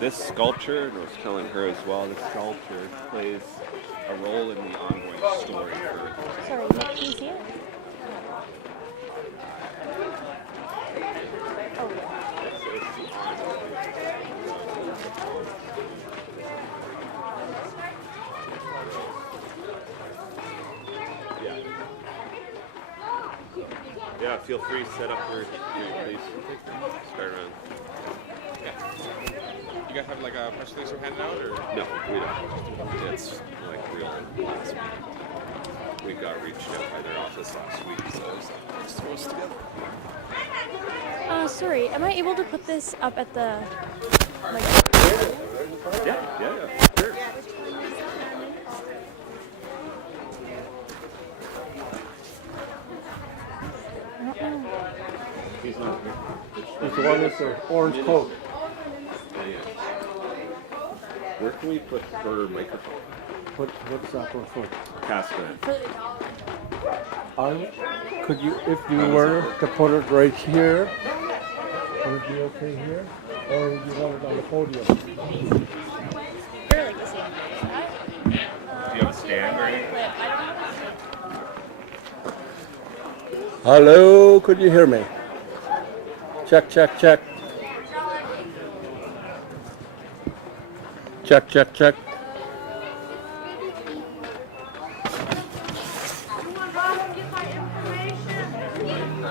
This sculpture, I was telling her as well, this sculpture plays a role in the ongoing story. Sorry, can you see it? Oh, yeah. Yeah, feel free to set up your please. Start around. Yeah. You guys have like a press release or handed out, or? No, we don't. It's like real last week. We got reached out by their office last week, so it was like, let's throw us together. sorry, am I able to put this up at the, like... Yeah, sure. He's not here. He's the one with the orange coat. Where can we put her microphone? What's that for? Castman. Could you, if you were to put it right here, would it be okay here? Or would you want it on the podium? They're like the same. Do you have a stand or anything? Hello, could you hear me? Check, check, check. Check, check, check.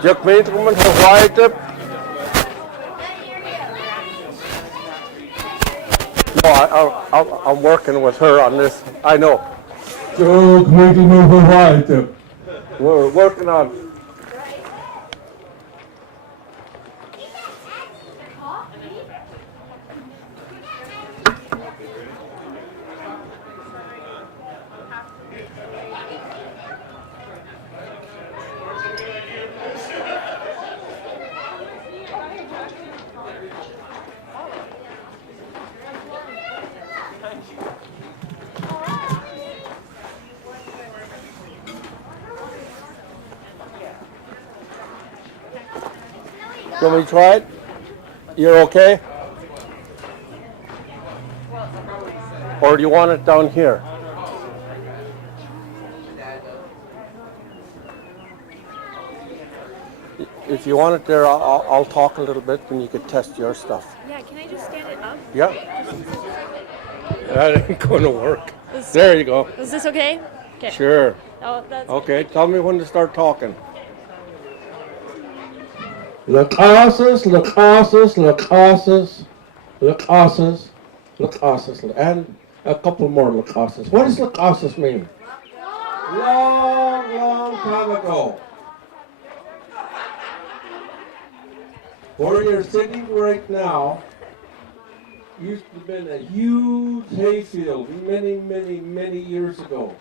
Jack Meterman van White. No, I'm working with her on this. I know. Jack Meterman van White. We're working on. You want me to try it? You're okay? Or do you want it down here? If you want it there, I'll talk a little bit and you can test your stuff. Yeah, can I just stand it up? Yeah. That ain't going to work. There you go. Is this okay? Okay. Sure. Oh, that's Okay, tell me when to start talking. Lacasses, and a couple more lacasses. What does lacasses mean? Long time ago. Where you're sitting right now used to have been a huge hayfield many years ago.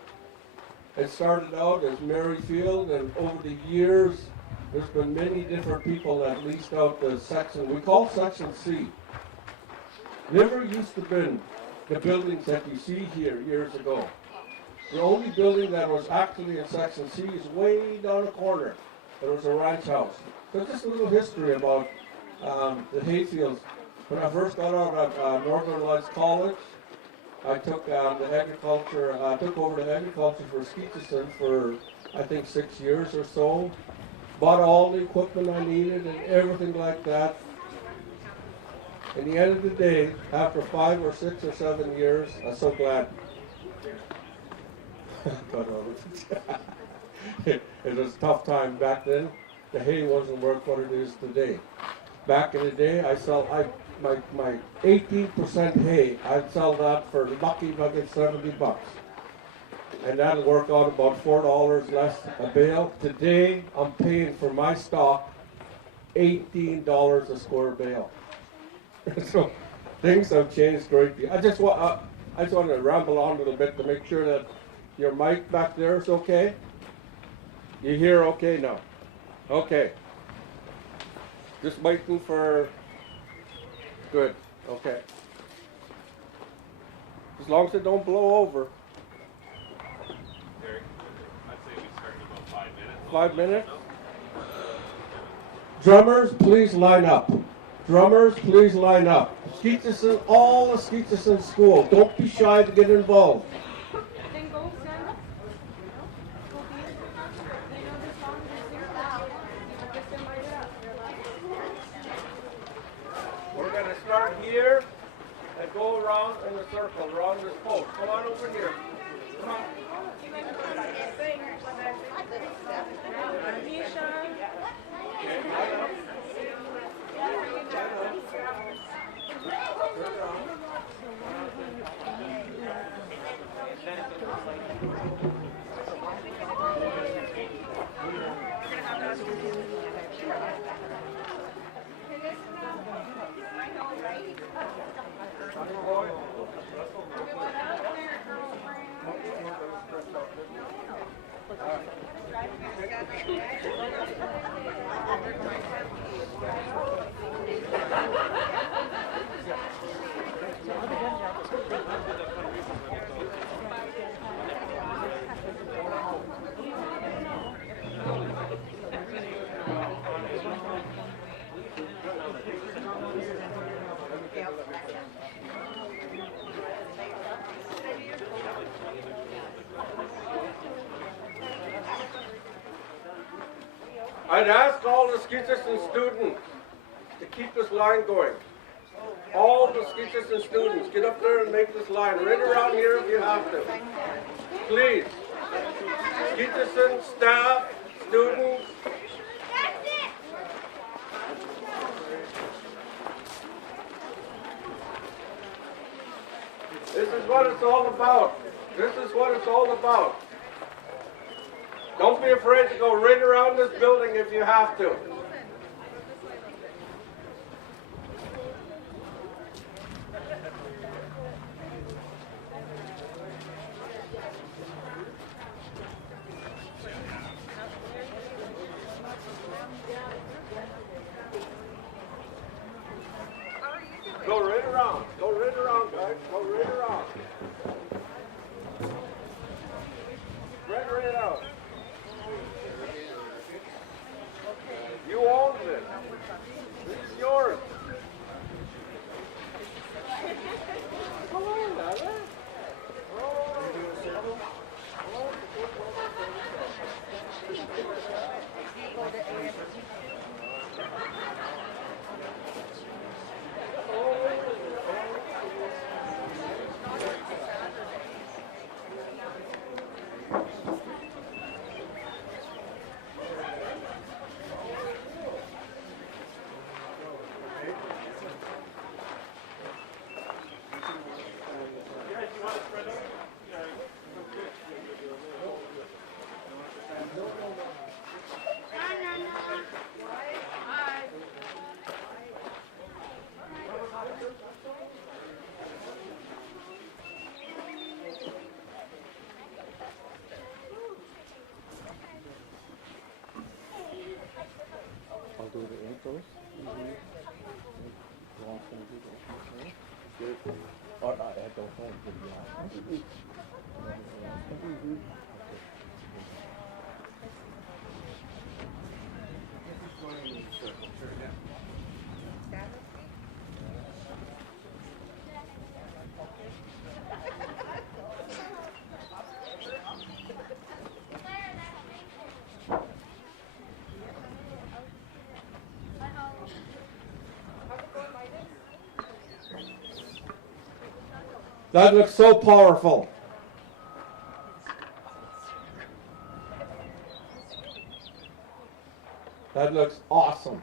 It started out as Maryfield, and over the years there's been many different people that leased out the section, we call section C. Never used to been the buildings that you see here years ago. The only building that was actually in section C is way down the corner. There was a ranch house. So just a little history about the hayfields. When I first got out of Northern Lights College, I took took over the agriculture for Skeetchestn for I think 6 years or so. Bought all the equipment I needed and everything like that. In the end of the day, after 5 or 6 or 7 years, I'm so glad. It was a tough time back then. The hay wasn't worth what it is today. Back in the day, my 18% hay, I'd sell that for lucky if I get $70. And that'll work out about $4 less a bale. Today, I'm paying for my stock $18 a square bale. So things have changed greatly. I just want to ramble on a little bit to make sure that your mic back there is okay. You hear okay now? Okay. Just waiting for. Good. Okay. As long as it don't blow over. I'd say we start in about 5 minutes. 5 minutes? Drummers, please line up. Drummers, please line up. Skeetchestn, all the Skeetchestn school, don't be shy to get involved. We're going to start here and go around in a circle, around this post. Come on over here. Come on. I'd ask all the Skeetchestn students to keep this line going. All the Skeetchestn students, get up there and make this line right around here if you have to. Please. Skeetchestn staff, students. This is what it's all about. This is what it's all about. Don't be afraid to go right around this building if you have to. Go right around. Go right around, guys. Go right around. Right out. You own it. This is yours. Come on, Dada. I'll do the intros. Long thing to do. Or I don't know. To be honest. That looks so powerful. That looks awesome.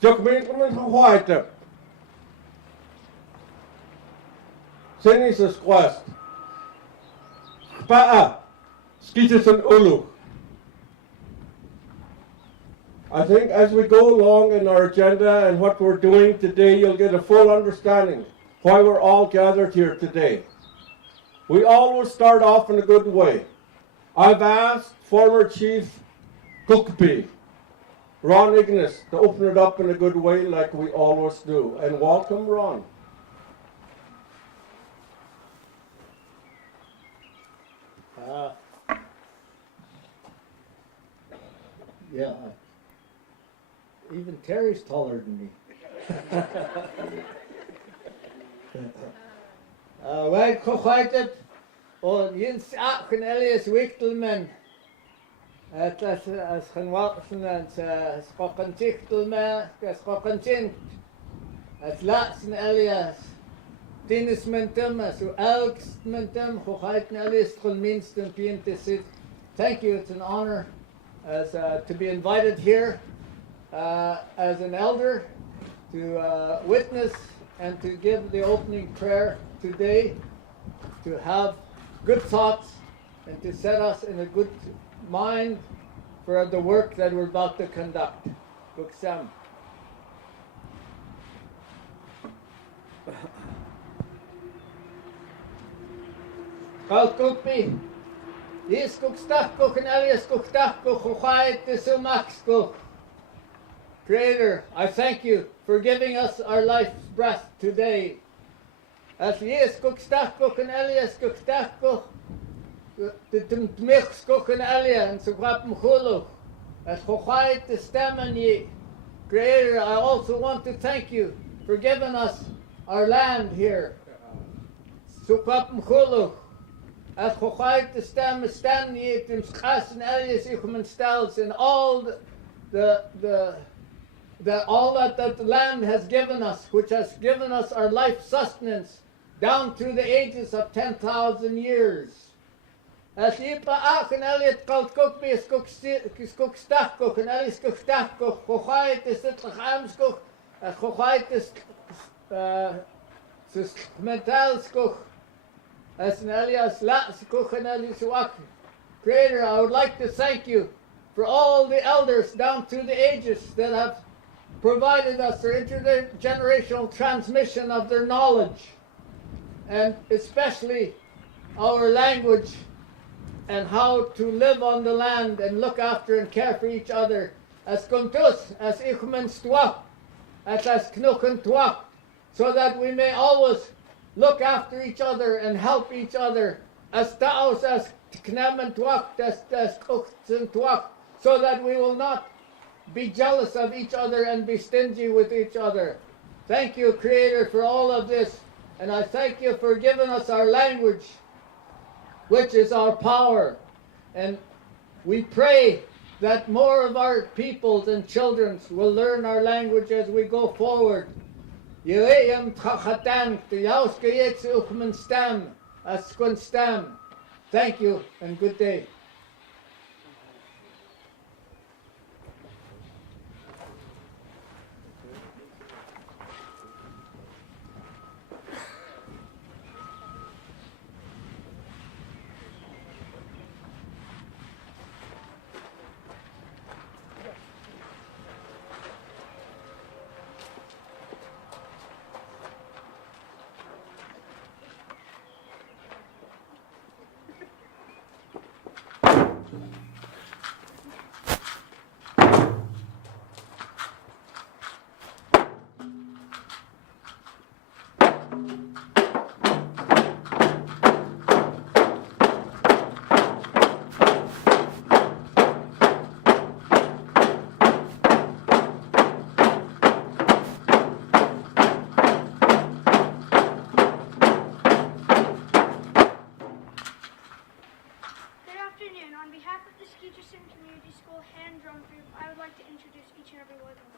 Jukminkelman Hawaii. Sinis Quest. Pa'a. Skeetchestn Ulu. I think as we go along in our agenda and what we're doing today, you'll get a full understanding why we're all gathered here today. We always start off in a good way. I've asked former Chief Cookby, Ron Ignis, to open it up in a good way like we always do. And welcome, Ron. Yeah. even Terry's taller than me. Wij gegooid on jins achen Elias Wichtelman. Het is als genwassen en schokken Zichtelman, schokken Zint. Het laatste Elias. Tinnis mentem, so elkst mentem, gegooid Elias von minsten piente sit. Thank you, it's an honor as to be invited here as an elder to witness and to give the opening prayer today, to have good thoughts and to set us in a good mind for the work that we're about to conduct. Buksam. Kalkukpi. Yes, Kukstachkuk and Elias Kuktachkuk, Huchait, Tisumakskuk. Creator, I thank you for giving us our life's breath today. As yes, Kukstachkuk and Elias Kuktachkuk, the Tmikskuk and Elia and Sukwapmchuluk. As Huchait, the stem ye. Creator, I also want to thank you for giving us our land here. Sukwapmchuluk. As Chochait the stem stand ye in Skeetchestn Elias Ichman stels in all all that the land has given us, which has given us our life sustenance down through the ages of 10,000 years. As Yipa Achen Eliot called Kukbi is Kukstachkuk and Elias Kukstachkuk, Chochait is Sitlachamskuk, as Chochait is Metalskuk. As an Elias Latskuch and Elias Wak. Creator, I would like to thank you for all the elders down through the ages that have provided us their intergenerational transmission of their knowledge, and especially our language and how to live on the land and look after and care for each other. As Kuntus, as Ichman Stwak, as Knuchen Twak, so that we may always look after each other and help each other, as taos, as knemen twak, as kuchten twak, so that we will not be jealous of each other and be stingy with each other. Thank you, Creator, for all of this, and I thank you for giving us our language, which is our power. And we pray that more of our peoples and children will learn our language as we go forward. Thank you and good day. On behalf of the Skeetchestn Community School Hand Drum Group, I would like to introduce each and every one of them.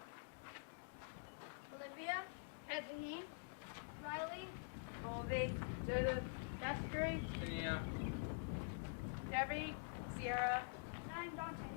Olivia, Anthony, Riley, Colby, Joseph, Jeffrey, Tania. Debbie, Sierra, and I'm Dante.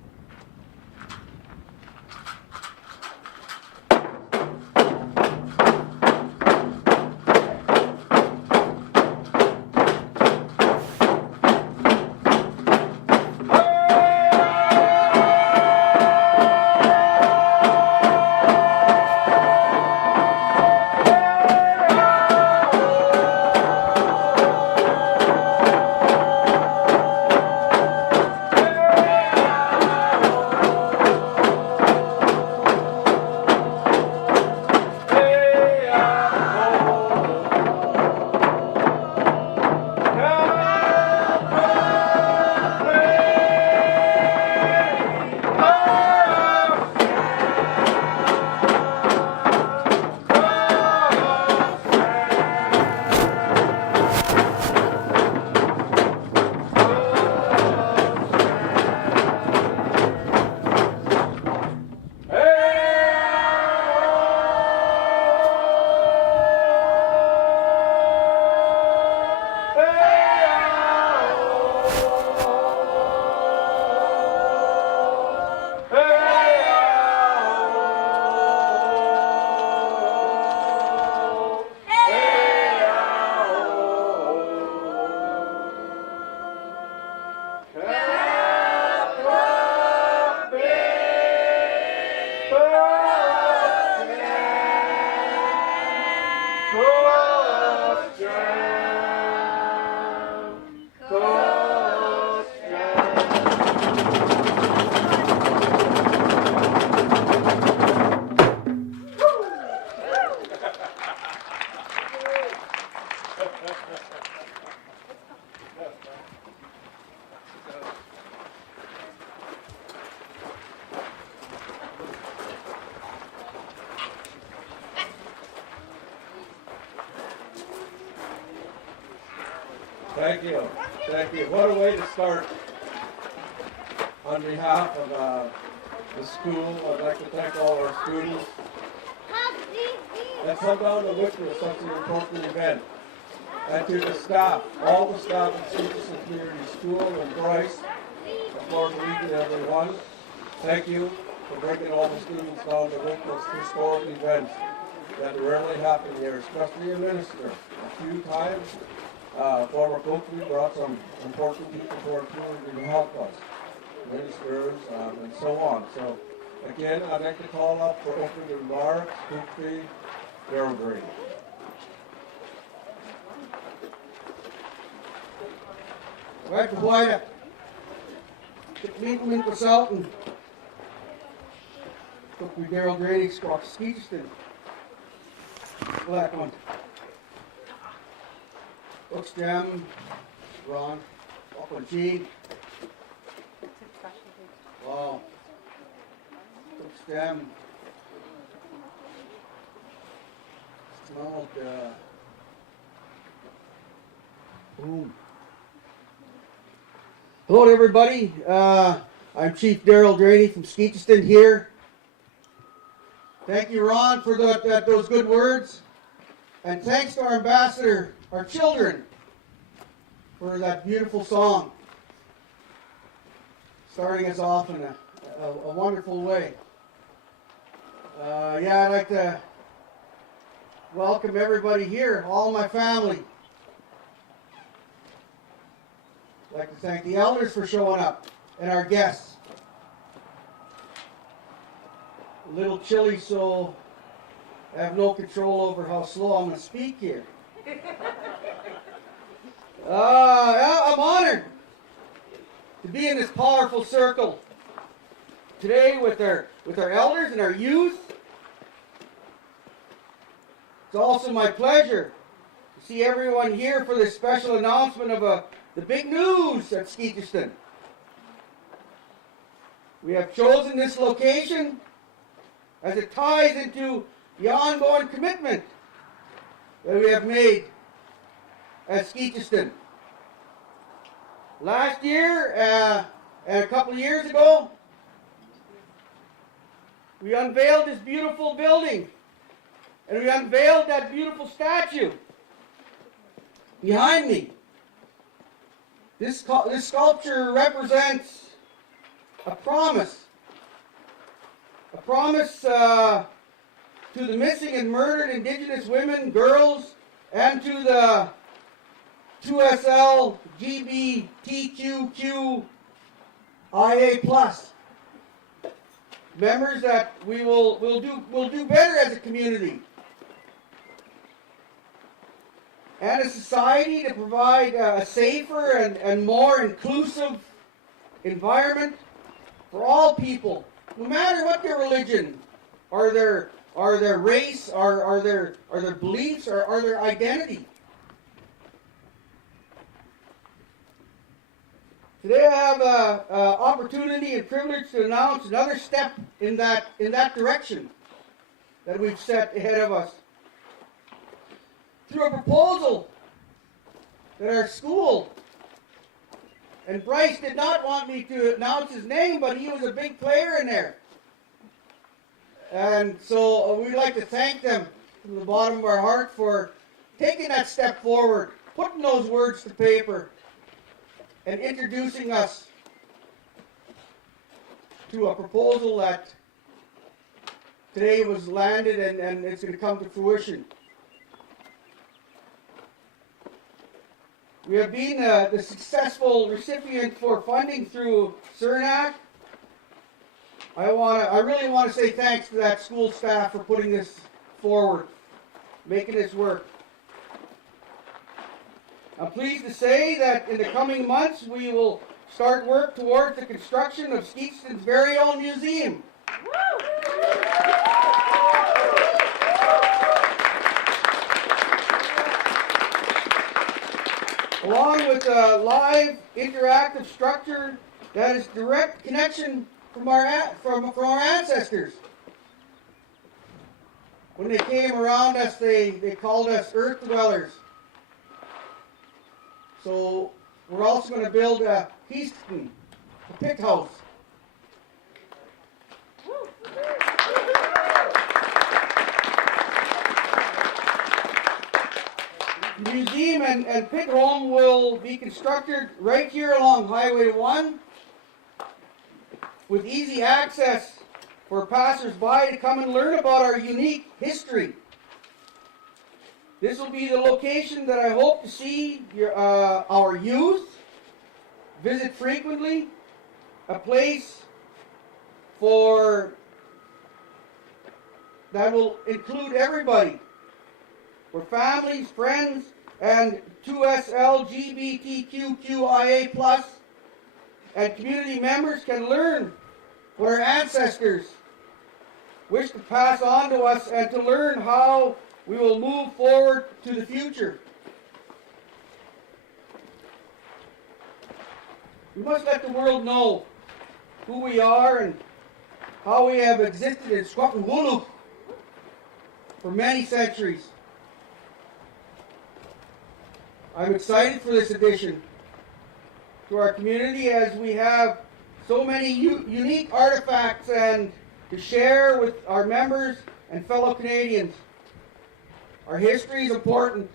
Thank you. Thank you. What a way to start. On behalf of the school, I'd like to thank all our students that come down to witness such an important event. And to the staff, all the staff at Skeetchestn Community School and Bryce, of course, each and every one, thank you for bringing all the students down to witness historic events that rarely happen here, especially a minister. A few times, former coach, we brought some important people to our community to help us, ministers, and so on. So, again, I'd like to call up for opening remarks, Skeetchestn, Darrel Draney. Right before you meeting with Sultan, took me Darrel Draney, Skeetchestn. Black one. Looks Jam, Ron, up on G. Wow. Looks Jam. Smelled, boom. Hello to everybody. I'm Chief Darrel Draney from Skeetchestn here. Thank you, Ron, for those good words. And thanks to our ambassador, our children, for that beautiful song. Starting us off in a wonderful way. I'd like to welcome everybody here, all my family. I'd like to thank the elders for showing up and our guests. A little chilly, so I have no control over how slow I'm going to speak here. I'm honored to be in this powerful circle today with our elders and our youth. It's also my pleasure to see everyone here for this special announcement of the big news at Skeetchestn. We have chosen this location as it ties into the ongoing commitment that we have made at Skeetchestn. Last year, and a couple of years ago, we unveiled this beautiful building, and we unveiled that beautiful statue behind me. This sculpture represents a promise to the missing and murdered Indigenous women, girls, and to the 2SL GBTQQIA+ members that we'll do better as a community and a society to provide a safer and more inclusive environment for all people, no matter what their religion or their race or their beliefs or their identity. Today I have an opportunity and privilege to announce another step in that direction that we've set ahead of us. Through a proposal that our school, and Bryce did not want me to announce his name, but he was a big player in there. And so we'd like to thank them from the bottom of our heart for taking that step forward, putting those words to paper, and introducing us to a proposal that today was landed and it's going to come to fruition. We have been the successful recipient for funding through CERNAC. I really want to say thanks to that school staff for putting this forward, making this work. I'm pleased to say that in the coming months we will start work towards the construction of Skeetchestn's very own museum. Along with a live, interactive structure that is direct connection from our ancestors. When they came around us, they called us earth dwellers. So we're also going to build a Skeetchestn, a pit house. The museum and pit home will be constructed right here along Highway 1 with easy access for passers-by to come and learn about our unique history. This will be the location that I hope to see our youth visit frequently, a place that will include everybody, where families, friends, and 2SLGBTQIA+ and community members can learn what our ancestors wish to pass on to us and to learn how we will move forward to the future. We must let the world know who we are and how we have existed in Skeetchestn for many centuries. I'm excited for this addition to our community as we have so many unique artifacts and to share with our members and fellow Canadians. Our history is important.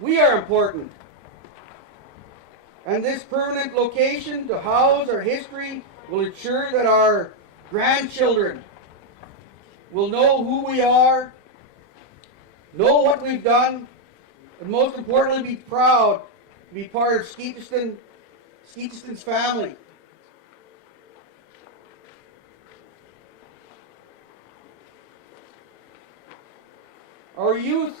We are important. And this permanent location to house our history will ensure that our grandchildren will know who we are, know what we've done, and most importantly be proud to be part of Skeetchestn's family. Our youth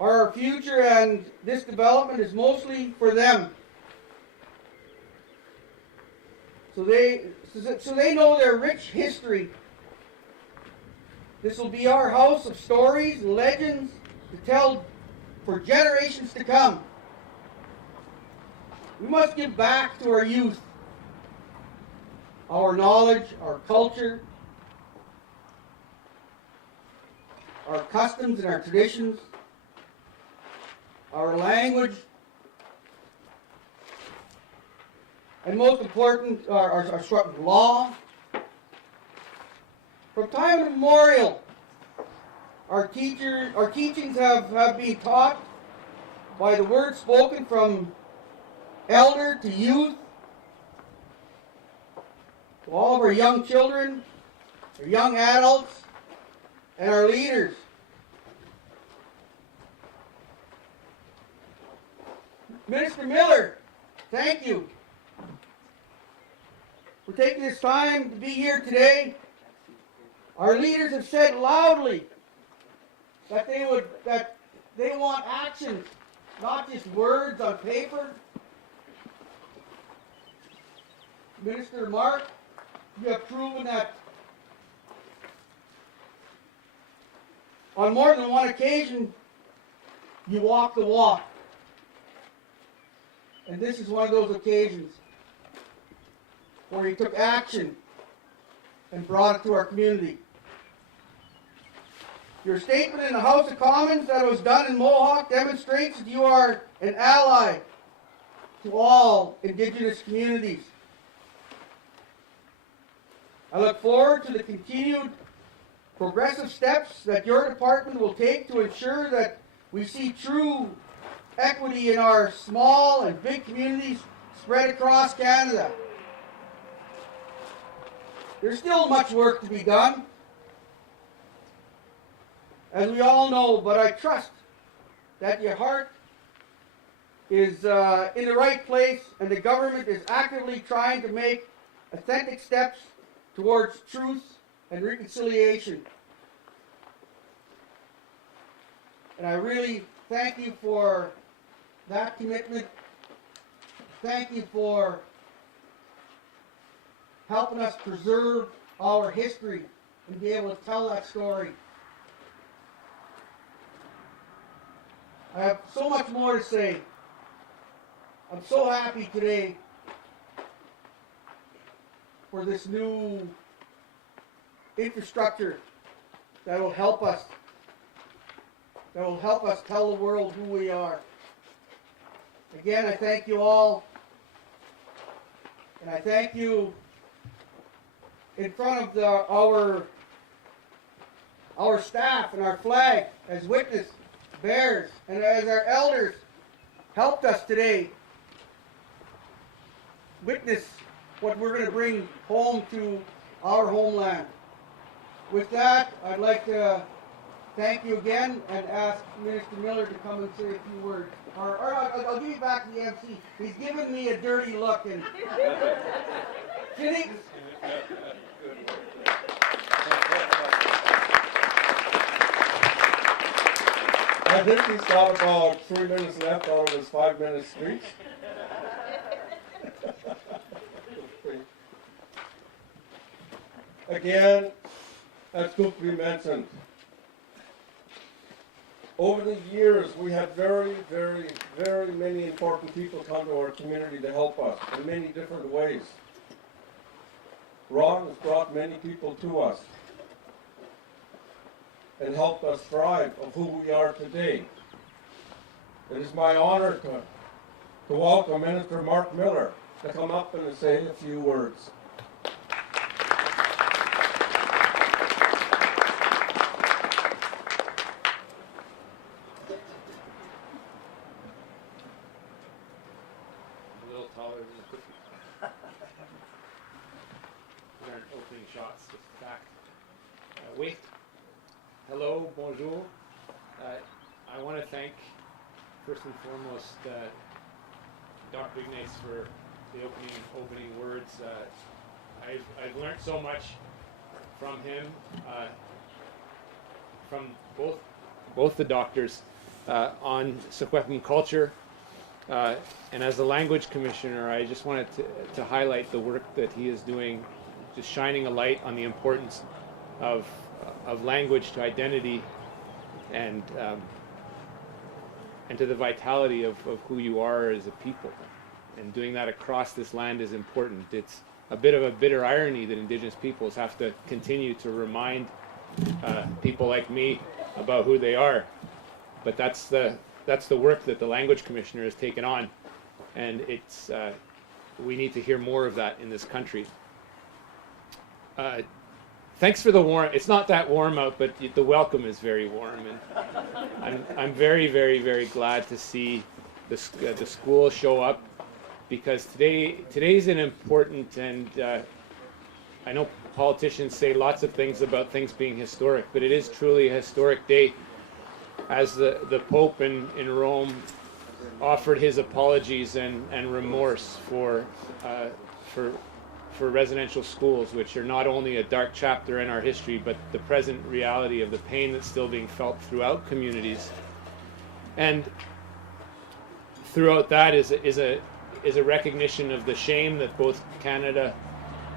are our future, and this development is mostly for them. So they know their rich history. This will be our house of stories and legends to tell for generations to come. We must give back to our youth our knowledge, our culture, our customs and our traditions, our language, and most important, our Skeetchestn law. From time immemorial, our teachings have been taught by the word spoken from elder to youth, to all of our young children, our young adults, and our leaders. Minister Miller, thank you for taking this time to be here today. Our leaders have said loudly that they want action, not just words on paper. Minister Marc, you have proven that on more than one occasion you walk the walk. And this is one of those occasions where you took action and brought it to our community. Your statement in the House of Commons that was done in Mohawk demonstrates that you are an ally to all Indigenous communities. I look forward to the continued progressive steps that your department will take to ensure that we see true equity in our small and big communities spread across Canada. There's still much work to be done, as we all know, but I trust that your heart is in the right place and the government is actively trying to make authentic steps towards truth and reconciliation. And I really thank you for that commitment. Thank you for helping us preserve our history and be able to tell that story. I have so much more to say. I'm so happy today for this new infrastructure that will help us that will help us tell the world who we are. Again, I thank you all, and I thank you in front of our staff and our flag as witness bearers, and as our elders helped us today witness what we're going to bring home to our homeland. With that, I'd like to thank you again and ask Minister Miller to come and say a few words. Or I'll give you back to the MC. He's giving me a dirty look. And Ginny? I think he's got about 3 minutes left out of his 5-minute speech. Again, as Goopy mentioned, over the years we had very, very, very many important people come to our community to help us in many different ways. Ron has brought many people to us and helped us thrive of who we are today. It is my honor to welcome Minister Marc Miller to come up and to say a few words. A little taller than the cookie. We aren't opening shots, just back. Oui. Hello, bonjour. I want to thank, first and foremost, Dr. Ignace for the opening words. I've learned so much from him, from both the doctors on Secwepemc culture. And as the language commissioner, I just wanted to highlight the work that he is doing, just shining a light on the importance of language to identity and to the vitality of who you are as a people. And doing that across this land is important. It's a bit of a bitter irony that Indigenous peoples have to continue to remind people like me about who they are. But that's the work that the language commissioner has taken on, and it's we need to hear more of that in this country. Thanks for the warm. It's not that warm out, but the welcome is very warm, and I'm very, very, very glad to see the school show up, because today's an important, and I know politicians say lots of things about things being historic, but it is truly a historic day, as the Pope in Rome offered his apologies and remorse for residential schools, which are not only a dark chapter in our history, but the present reality of the pain that's still being felt throughout communities. And throughout that is a recognition of the shame that both Canada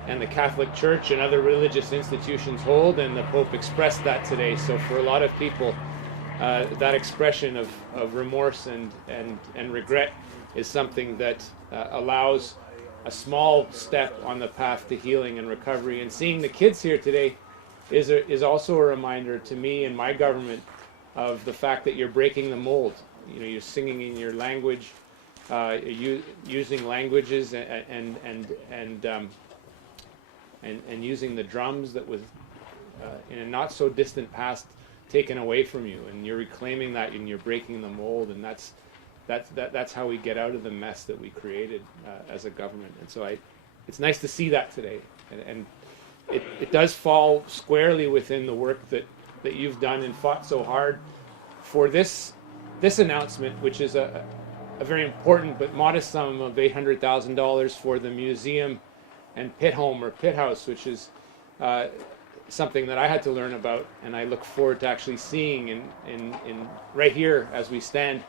and the Catholic Church and other religious institutions hold, and the Pope expressed that today. So for a lot of people, that expression of remorse and regret is something that allows a small step on the path to healing and recovery. And seeing the kids here today is also a reminder to me and my government of the fact that you're breaking the mold. You know, you're singing in your language, using languages and using the drums that was in a not so distant past taken away from you, and you're reclaiming that, and you're breaking the mold, and that's how we get out of the mess that we created as a government. And so it's nice to see that today, and it does fall squarely within the work that you've done and fought so hard for this announcement, which is a very important but modest sum of $800,000 for the museum and pit home or pit house, which is something that I had to learn about, and I look forward to actually seeing in right here as we stand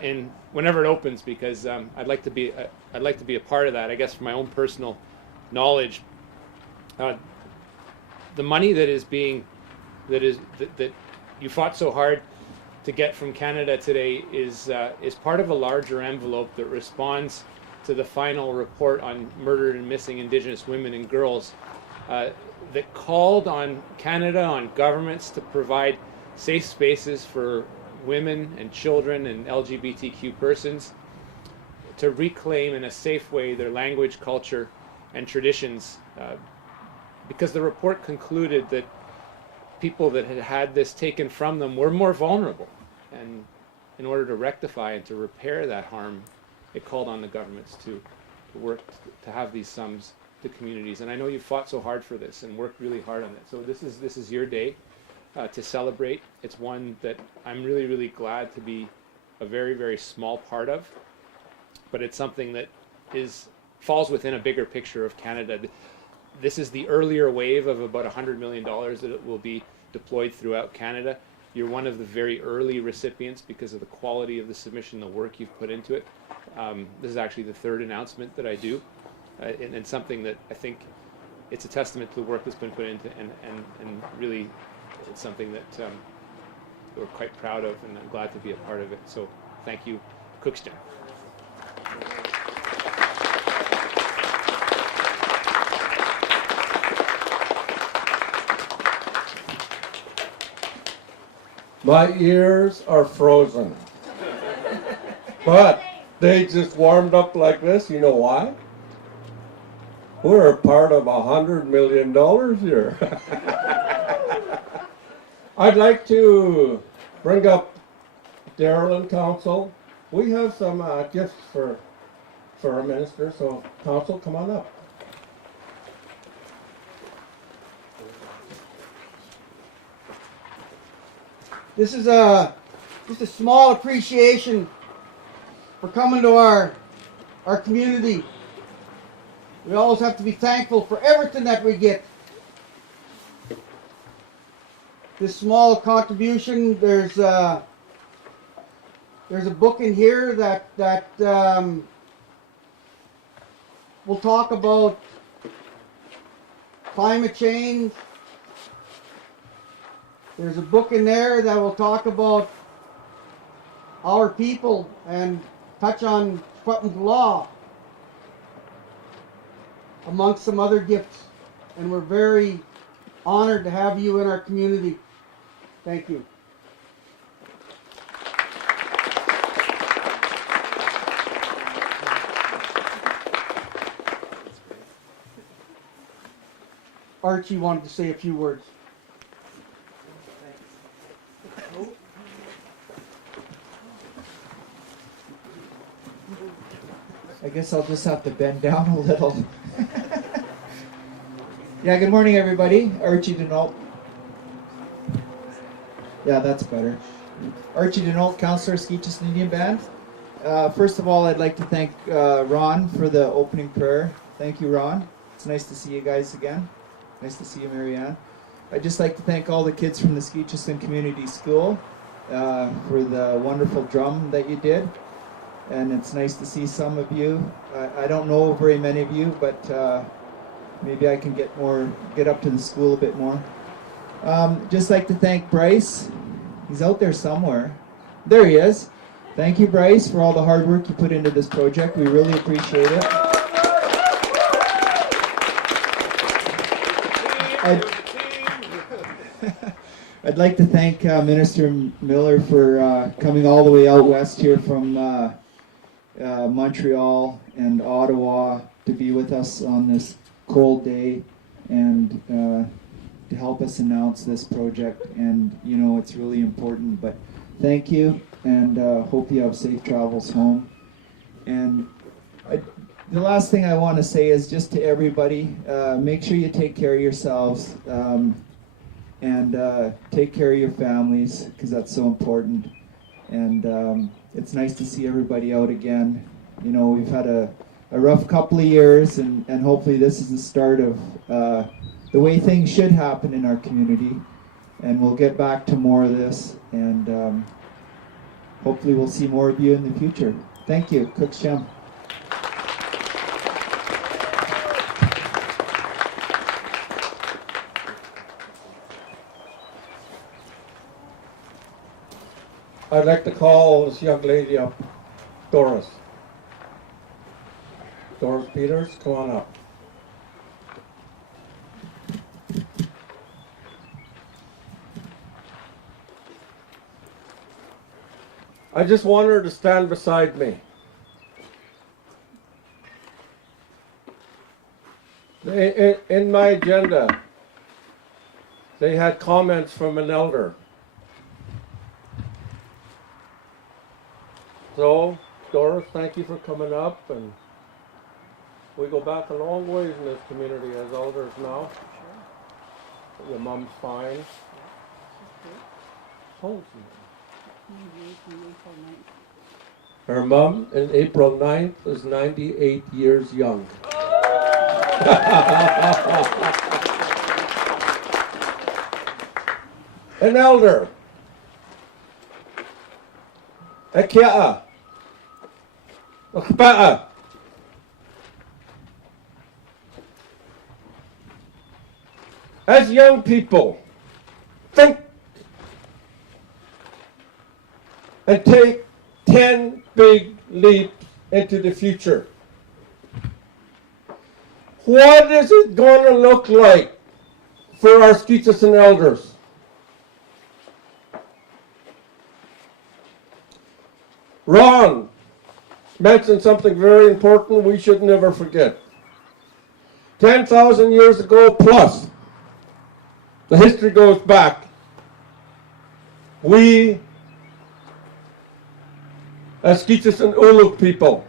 in whenever it opens, because I'd like to be a part of that. I guess for my own personal knowledge, the money that you fought so hard to get from Canada today is part of a larger envelope that responds to the final report on murdered and missing Indigenous women and girls, that called on Canada, on governments, to provide safe spaces for women and children and LGBTQ persons to reclaim in a safe way their language, culture, and traditions, because the report concluded that people that had had this taken from them were more vulnerable. And in order to rectify and to repair that harm, it called on the governments to work to have these sums to communities. And I know you fought so hard for this and worked really hard on it. So this is your day to celebrate. It's one that I'm really, really glad to be a very, very small part of. But it's something that falls within a bigger picture of Canada. This is the earlier wave of about $100 million that it will be deployed throughout Canada. You're one of the very early recipients because of the quality of the submission, the work you've put into it. This is actually the third announcement that I do, and something that I think it's a testament to the work that's been put into, and really it's something that we're quite proud of, and I'm glad to be a part of it. So thank you, Skeetchestn. My ears are frozen. But they just warmed up like this. You know why? We're a part of $100 million here. I'd like to bring up Darrel and Council. We have some gifts for our minister, so Council, come on up. This is just a small appreciation for coming to our community. We always have to be thankful for everything that we get. This small contribution, there's a book in here that will talk about climate change. There's a book in there that will talk about our people and touch on Skeetchestn law, amongst some other gifts. And we're very honored to have you in our community. Thank you. Archie wanted to say a few words. I guess I'll just have to bend down a little. Yeah, good morning, everybody. Archie Denault. Yeah, that's better. Archie Denault, Councillor, Skeetchestn Indian Band. First of all, I'd like to thank Ron for the opening prayer. Thank you, Ron. It's nice to see you guys again. Nice to see you, Marianne. I'd just like to thank all the kids from the Skeetchestn Community School for the wonderful drum that you did. And it's nice to see some of you. I don't know very many of you, but maybe I can get up to the school a bit more. Just like to thank Bryce. He's out there somewhere. There he is. Thank you, Bryce, for all the hard work you put into this project. We really appreciate it. I'd like to thank Minister Miller for coming all the way out west here from Montreal and Ottawa to be with us on this cold day and to help us announce this project. And you know, it's really important, but thank you, and hope you have safe travels home. And the last thing I want to say is just to everybody, make sure you take care of yourselves and take care of your families, because that's so important. And it's nice to see everybody out again. You know, we've had a rough couple of years, and hopefully this is the start of the way things should happen in our community. And we'll get back to more of this, and hopefully we'll see more of you in the future. Thank you. Skeetchestn. I'd like to call this young lady up, Doris. Doris Peters, come on up. I just want her to stand beside me. In my agenda, they had comments from an elder. So, Doris, thank you for coming up, and we go back a long ways in this community as elders now. Sure. Your mom's fine. How old is she? Her mom, in April 9th, is 98 years young. An elder. Akia. Akba'a. As young people, think and take 10 big leaps into the future. What is it going to look like for our Skeetchestn elders? Ron mentioned something very important we should never forget. 10,000 years ago plus, the history goes back. We, as Skeetchestn Uluk people,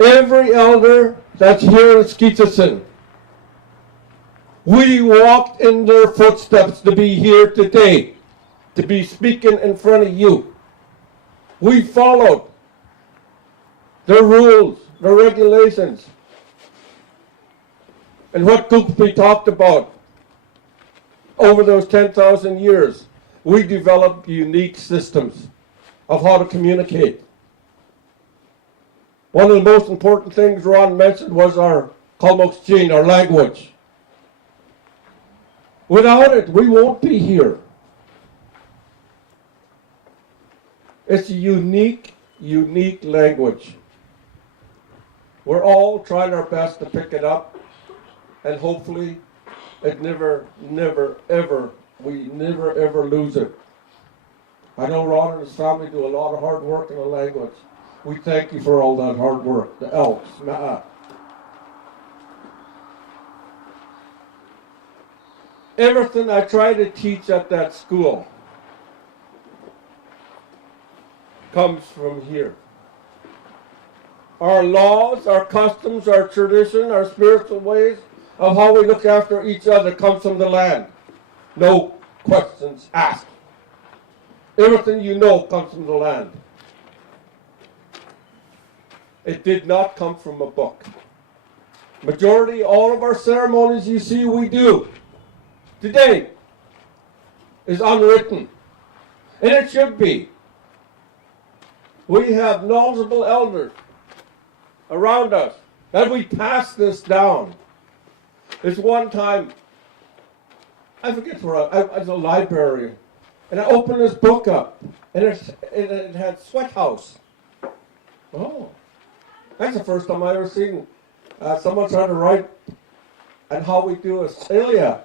every elder that's here in Skeetchestn, we walked in their footsteps to be here today, to be speaking in front of you. We followed the rules, the regulations, and what Kukpi talked about over those 10,000 years. We developed unique systems of how to communicate. One of the most important things Ron mentioned was our Kalmukchin, our language. Without it, we won't be here. It's a unique language. We're all trying our best to pick it up, and hopefully it we never ever lose it. I know Ron and his family do a lot of hard work in the language. We thank you for all that hard work, the elks. Everything I try to teach at that school comes from here. Our laws, our customs, our tradition, our spiritual ways of how we look after each other comes from the land. No questions asked. Everything you know comes from the land. It did not come from a book. Majority, all of our ceremonies you see we do today is unwritten. And it should be. We have knowledgeable elders around us, and we pass this down. There's one time, I forget where I was a librarian, and I opened this book up, and it had Sweat House. Oh, that's the first time I ever seen someone trying to write and how we do a celia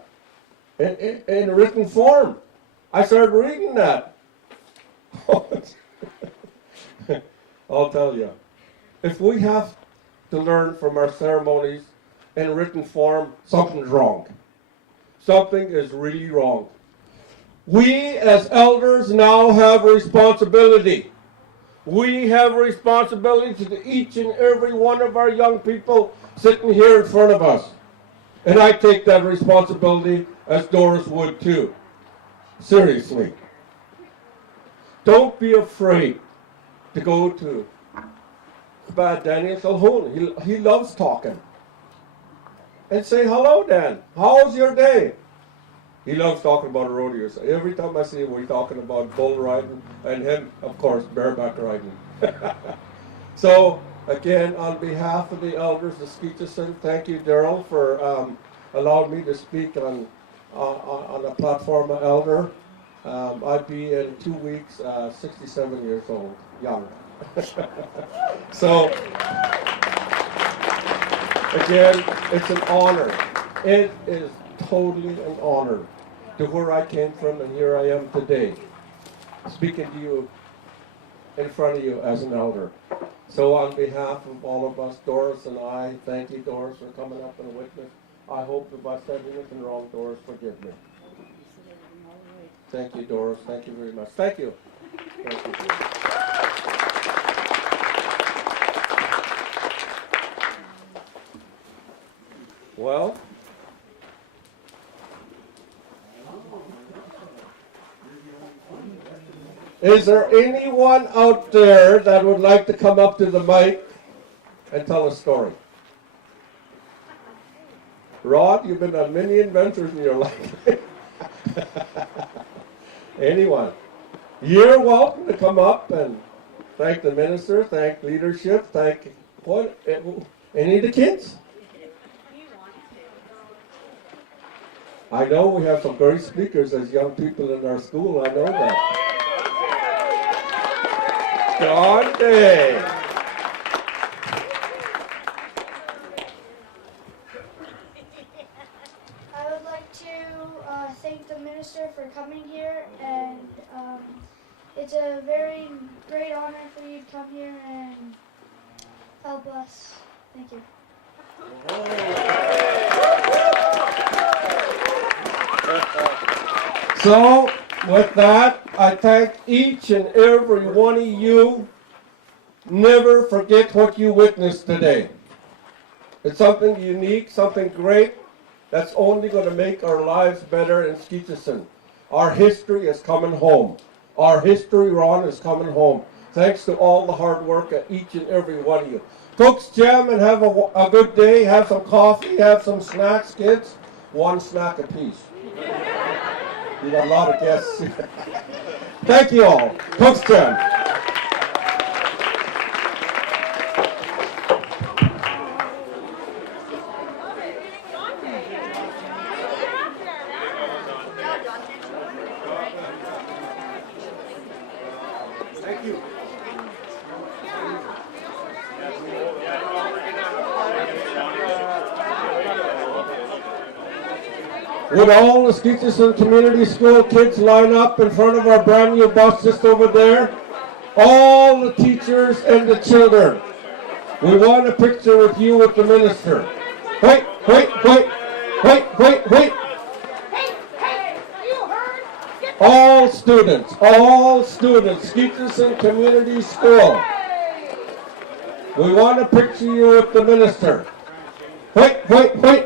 in written form. I started reading that. I'll tell you, if we have to learn from our ceremonies in written form, something's wrong. Something is really wrong. We as elders now have a responsibility. We have a responsibility to each and every one of our young people sitting here in front of us. And I take that responsibility as Doris would too. Seriously. Don't be afraid to go to Daniel Calhoun. He loves talking. And say, hello, Dan. How's your day? He loves talking about rodeos. Every time I see him, we're talking about bull riding, and him, of course, bareback riding. So, again, on behalf of the elders of Skeetchestn, thank you, Darrel, for allowing me to speak on a platform of elder. I'd be in 2 weeks 67 years old, young. So, again, it's an honor. It is totally an honor to where I came from, and here I am today, speaking to you in front of you as an elder. So on behalf of all of us, Doris and I, thank you, Doris, for coming up and witness. I hope if I said anything wrong, Doris, forgive me. Thank you, Doris. Thank you very much. Thank you. Thank you, Doris. Well, is there anyone out there that would like to come up to the mic and tell a story? Rod, you've been on many adventures in your life. Anyone? You're welcome to come up and thank the minister, thank leadership, thank what? Any of the kids? I know we have some great speakers as young people in our school. I know that. Dante. I would like to thank the minister for coming here, and it's a very great honor for you to come here and help us. Thank you. So, with that, I thank each and every one of you. Never forget what you witnessed today. It's something unique, something great that's only going to make our lives better in Skeetchestn. Our history is coming home. Our history, Ron, is coming home. Thanks to all the hard work of each and every one of you. Folks, jam and have a good day. Have some coffee, have some snacks, kids. One snack apiece. We got a lot of guests. Thank you all. Folks, jam. Thank you. Would all the Skeetchestn Community School kids line up in front of our brand new bus just over there? All the teachers and the children. We want a picture with you with the minister. Wait, wait, wait, wait, wait, wait. All students, Skeetchestn Community School. We want to picture you with the minister. Wait, wait, wait.